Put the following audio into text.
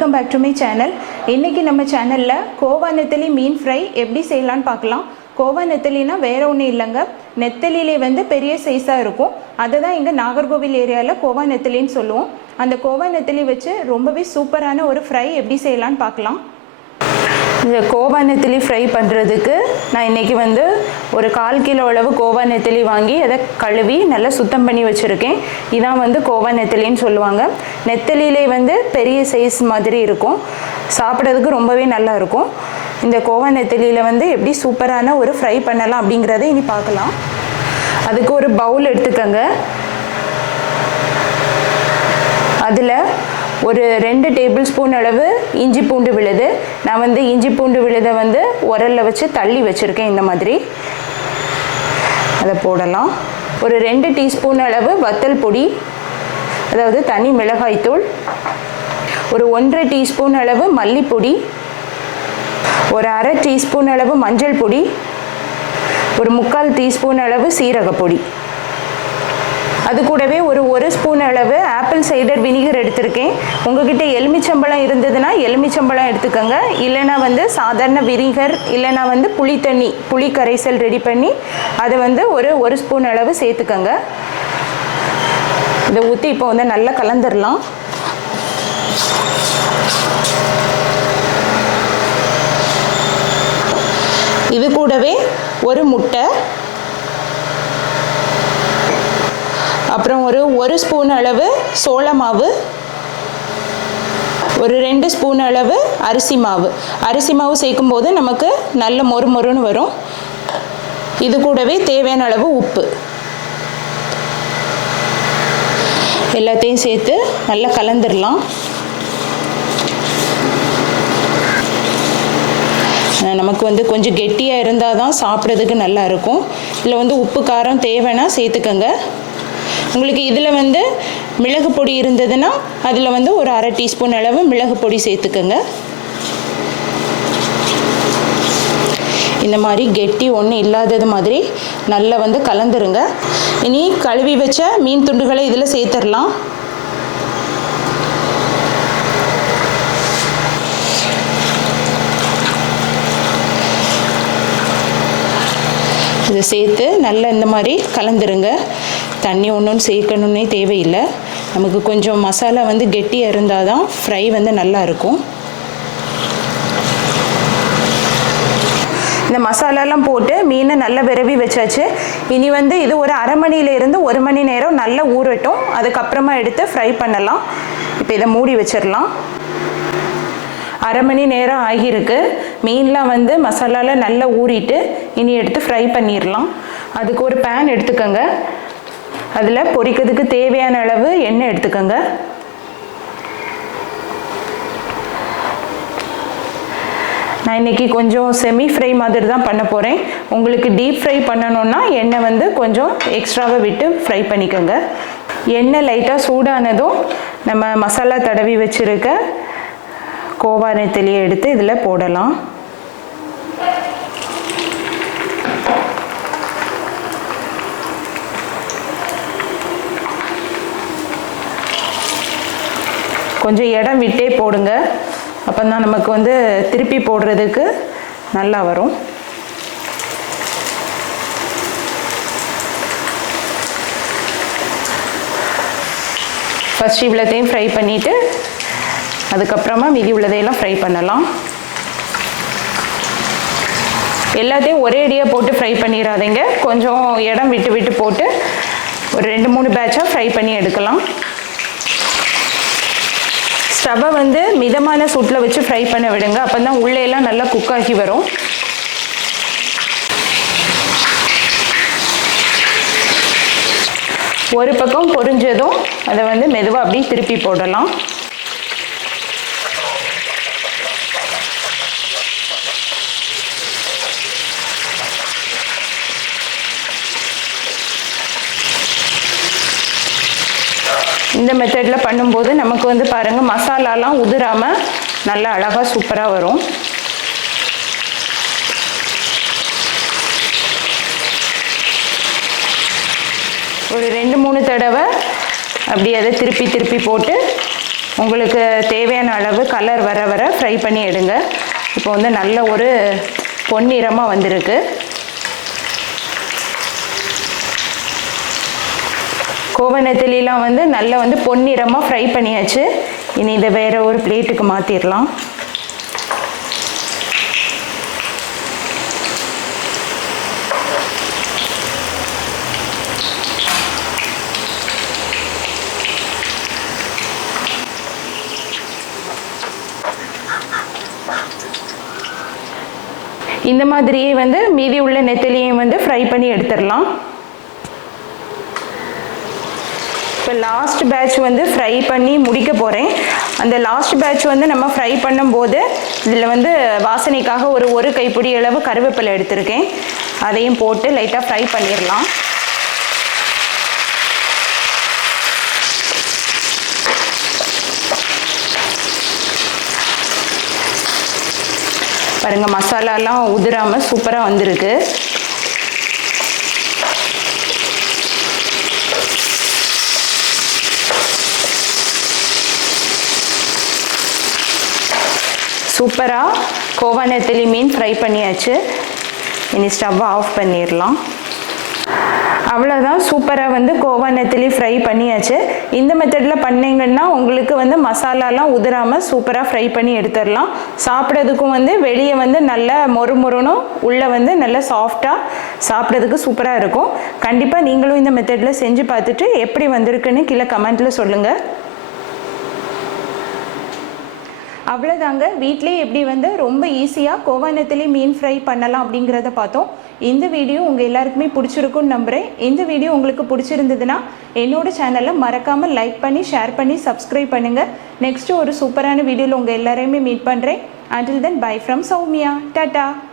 Welcome back to my channel. இன்றைக்கி நம்ம சேனலில் கோவா நெத்தலி மீன் ஃப்ரை எப்படி செய்யலான்னு பார்க்கலாம். கோவா நெத்தலினா வேறு ஒன்றும் இல்லைங்க, நெத்தலிலே வந்து பெரிய சைஸாக இருக்கும். அதை தான் இங்கே நாகர்கோவில் ஏரியாவில் கோவா நெத்தலின்னு சொல்லுவோம். அந்த கோவா நெத்தலி வச்சு ரொம்பவே சூப்பரான ஒரு ஃப்ரை எப்படி செய்யலான்னு பார்க்கலாம். இந்த கோவா நெத்தலி ஃப்ரை பண்ணுறதுக்கு நான் இன்றைக்கி வந்து ஒரு 1/4 கிலோ அளவு கோவா நெத்தலி வாங்கி அதை கழுவி நல்லா சுத்தம் பண்ணி வச்சுருக்கேன். இதான் வந்து கோவா நெத்தலின்னு சொல்லுவாங்க. நெத்தலியிலே வந்து பெரிய சைஸ் மாதிரி இருக்கும், சாப்பிட்றதுக்கு ரொம்பவே நல்லா இருக்கும். இந்த கோவா நெத்தலியில் வந்து எப்படி சூப்பரான ஒரு ஃப்ரை பண்ணலாம் அப்படிங்கிறத இனி பார்க்கலாம். அதுக்கு ஒரு பவுல் எடுத்துக்கோங்க. அதில் ஒரு 2 டேபிள் ஸ்பூன் அளவு இஞ்சி பூண்டு விழுது. நான் வந்து இஞ்சி பூண்டு விழுதை வந்து உரலில் வச்சு தள்ளி வச்சுருக்கேன். இந்த மாதிரி அதை போடலாம். ஒரு 2 டீஸ்பூன் அளவு வத்தல் பொடி, அதாவது தனி மிளகாய்த்தூள். ஒரு 1/2 டீஸ்பூன் அளவு மல்லிப்பொடி. ஒரு 1/2 டீஸ்பூன் அளவு மஞ்சள் பொடி. ஒரு 3/4 டீஸ்பூன் அளவு சீரகப்பொடி. அது கூடவே ஒரு ஸ்பூன் அளவு ஆப்பிள் சைடர் வினிகர் எடுத்திருக்கேன். உங்ககிட்ட எலுமிச்சம்பழம் இருந்ததுன்னா எலுமிச்சம்பழம் எடுத்துக்கோங்க. இல்லைனா வந்து சாதாரண வினிகர், இல்லைனா வந்து புளி கரைசல் ரெடி பண்ணி அதை வந்து ஒரு ஸ்பூன் அளவு சேர்த்துக்கோங்க. இதை ஊற்றி இப்போ வந்து நல்லா கலந்துடலாம். இது கூடவே ஒரு முட்டை, அப்புறம் ஒரு ஸ்பூன் அளவு சோள மாவு, ஒரு 2 ஸ்பூன் அளவு அரிசி மாவு. அரிசி மாவு சேர்க்கும் போது நமக்கு நல்ல மொறுமொறுன்னு வரும். இது கூடவே தேவையான அளவு உப்பு. எல்லாத்தையும் சேர்த்து நல்லா கலந்துடலாம். நமக்கு வந்து கொஞ்சம் கெட்டியாக இருந்தால் தான் சாப்பிட்றதுக்கு நல்லா இருக்கும். இதில் வந்து உப்பு காரம் தேவைன்னா சேர்த்துக்கோங்க. உங்களுக்கு இதில் வந்து மிளகு பொடி இருந்ததுன்னா அதில் வந்து ஒரு 1/2 டீஸ்பூன் அளவு மிளகு பொடி சேர்த்துக்கோங்க. இந்த மாதிரி கெட்டி ஒன்றும் இல்லாதது மாதிரி நல்லா வந்து கலந்துருங்க. இனி கழுவி வச்ச மீன் துண்டுகளை இதில் சேர்த்துடலாம். இதை சேர்த்து நல்லா இந்த மாதிரி கலந்துருங்க. தண்ணி ஒன்றும் சேர்க்கணுன்னே தேவையில்லை. நமக்கு கொஞ்சம் மசாலா வந்து கெட்டியாக இருந்தால் தான் ஃப்ரை வந்து நல்லா இருக்கும். இந்த மசாலாலாம் போட்டு மீனை நல்லா விரவி வச்சாச்சு. இனி வந்து இது ஒரு 1/2 மணிலேருந்து 1 மணி நேரம் நல்லா ஊறட்டும். அதுக்கப்புறமா எடுத்து ஃப்ரை பண்ணலாம். இப்போ இதை மூடி வச்சிடலாம். 1/2 மணி நேரம் ஆகியிருக்கு. மீன்லாம் வந்து மசாலாவில் நல்லா ஊறிட்டு இனி எடுத்து ஃப்ரை பண்ணிடலாம். அதுக்கு ஒரு பேன் எடுத்துக்கோங்க. அதில் பொரிக்கிறதுக்கு தேவையான அளவு எண்ணெய் எடுத்துக்கோங்க. நான் இன்றைக்கி கொஞ்சம் செமி ஃப்ரை மாதிரி தான் பண்ண போகிறேன். உங்களுக்கு டீப் ஃப்ரை பண்ணணுன்னா எண்ணெய் வந்து கொஞ்சம் எக்ஸ்ட்ராவாக விட்டு ஃப்ரை பண்ணிக்கோங்க. எண்ணெய் லைட்டாக சூடானதும் நம்ம மசாலா தடவி வச்சுருக்க கோவா நெத்தலியை எடுத்து இதில் போடலாம். கொஞ்சம் இடம் விட்டே போடுங்க, அப்போ தான் நமக்கு வந்து திருப்பி போடுறதுக்கு நல்லா வரும். ஃபஸ்ட் இவ்வளோத்தையும் ஃப்ரை பண்ணிவிட்டு அதுக்கப்புறமா மீதி உள்ளதையெல்லாம் ஃப்ரை பண்ணலாம். எல்லாத்தையும் ஒரே அடியாக போட்டு ஃப்ரை பண்ணிடாதீங்க. கொஞ்சம் இடம் விட்டு விட்டு போட்டு ஒரு 2-3 பேட்சாக ஃப்ரை பண்ணி எடுக்கலாம். ஸ்டவ்வை வந்து மிதமான சூட்டில் வச்சு ஃப்ரை பண்ண விடுங்க. அப்போ தான் உள்ளேலாம் நல்லா குக் ஆகி வரும். ஒரு பக்கம் பொரிஞ்சதும் அதை வந்து மெதுவாக அப்படியே திருப்பி போடலாம். இந்த மெத்தடில் பண்ணும்போது நமக்கு வந்து பாருங்கள் மசாலாலாம் உதிராமல் நல்லா அழகாக சூப்பராக வரும். ஒரு 2-3 தடவை அப்படி அதை திருப்பி திருப்பி போட்டு உங்களுக்கு தேவையான அளவு கலர் வர வர ஃப்ரை பண்ணி எடுங்க. இப்போ வந்து நல்ல ஒரு பொன்னிறமாக வந்திருக்கு. கோவா நெத்திலிலாம் வந்து நல்லா வந்து பொன்னிறமாக ஃப்ரை பண்ணியாச்சு. இனி இதை வேறு ஒரு பிளேட்டுக்கு மாற்றிடலாம். இந்த மாதிரியே வந்து மீதி உள்ள நெத்திலியும் வந்து ஃப்ரை பண்ணி எடுத்துடலாம். இப்போ லாஸ்ட் பேட்ச் வந்து ஃப்ரை பண்ணி முடிக்க போகிறேன். அந்த லாஸ்ட் பேட்ச் வந்து நம்ம ஃப்ரை பண்ணும்போது இதில் வந்து வாசனைக்காக ஒரு கைப்பிடி அளவு கருவேப்பிலை எடுத்திருக்கேன். அதையும் போட்டு லைட்டாக ஃப்ரை பண்ணிடலாம். பாருங்கள், மசாலாலாம் உதிராமல் சூப்பராக வந்திருக்கு. சூப்பராக கோவா நெத்திலி மீன் ஃப்ரை பண்ணியாச்சு. இனி ஸ்டவ்வை ஆஃப் பண்ணிடலாம். அவ்வளோதான், சூப்பராக வந்து கோவா நெத்திலி ஃப்ரை பண்ணியாச்சு. இந்த மெத்தடில் பண்ணிங்கன்னா உங்களுக்கு வந்து மசாலாலாம் உதிராமல் சூப்பராக ஃப்ரை பண்ணி எடுத்துடலாம். சாப்பிட்றதுக்கும் வந்து வெளியே வந்து நல்லா மொறுமொறுனும் உள்ளே வந்து நல்லா சாஃப்டாக சாப்பிட்றதுக்கு சூப்பராக இருக்கும். கண்டிப்பாக நீங்களும் இந்த மெத்தடில் செஞ்சு பார்த்துட்டு எப்படி வந்திருக்குன்னு கீழே கமெண்ட்டில் சொல்லுங்கள். அவ்வளோதாங்க, வீட்டிலே எப்படி வந்து ரொம்ப ஈஸியாக கோவா நெத்திலி மீன் ஃப்ரை பண்ணலாம் அப்படிங்கிறத பார்த்தோம். இந்த வீடியோ உங்கள் எல்லாருக்குமே பிடிச்சிருக்குன்னு நம்புகிறேன். இந்த வீடியோ உங்களுக்கு பிடிச்சிருந்ததுன்னா என்னோடய சேனலை மறக்காமல் லைக் பண்ணி ஷேர் பண்ணி சப்ஸ்கிரைப் பண்ணுங்கள். நெக்ஸ்ட்டு ஒரு சூப்பரான வீடியோவில் உங்கள் எல்லாரையுமே மீட் பண்ணுறேன். Until then, bye from Soumya. Tata.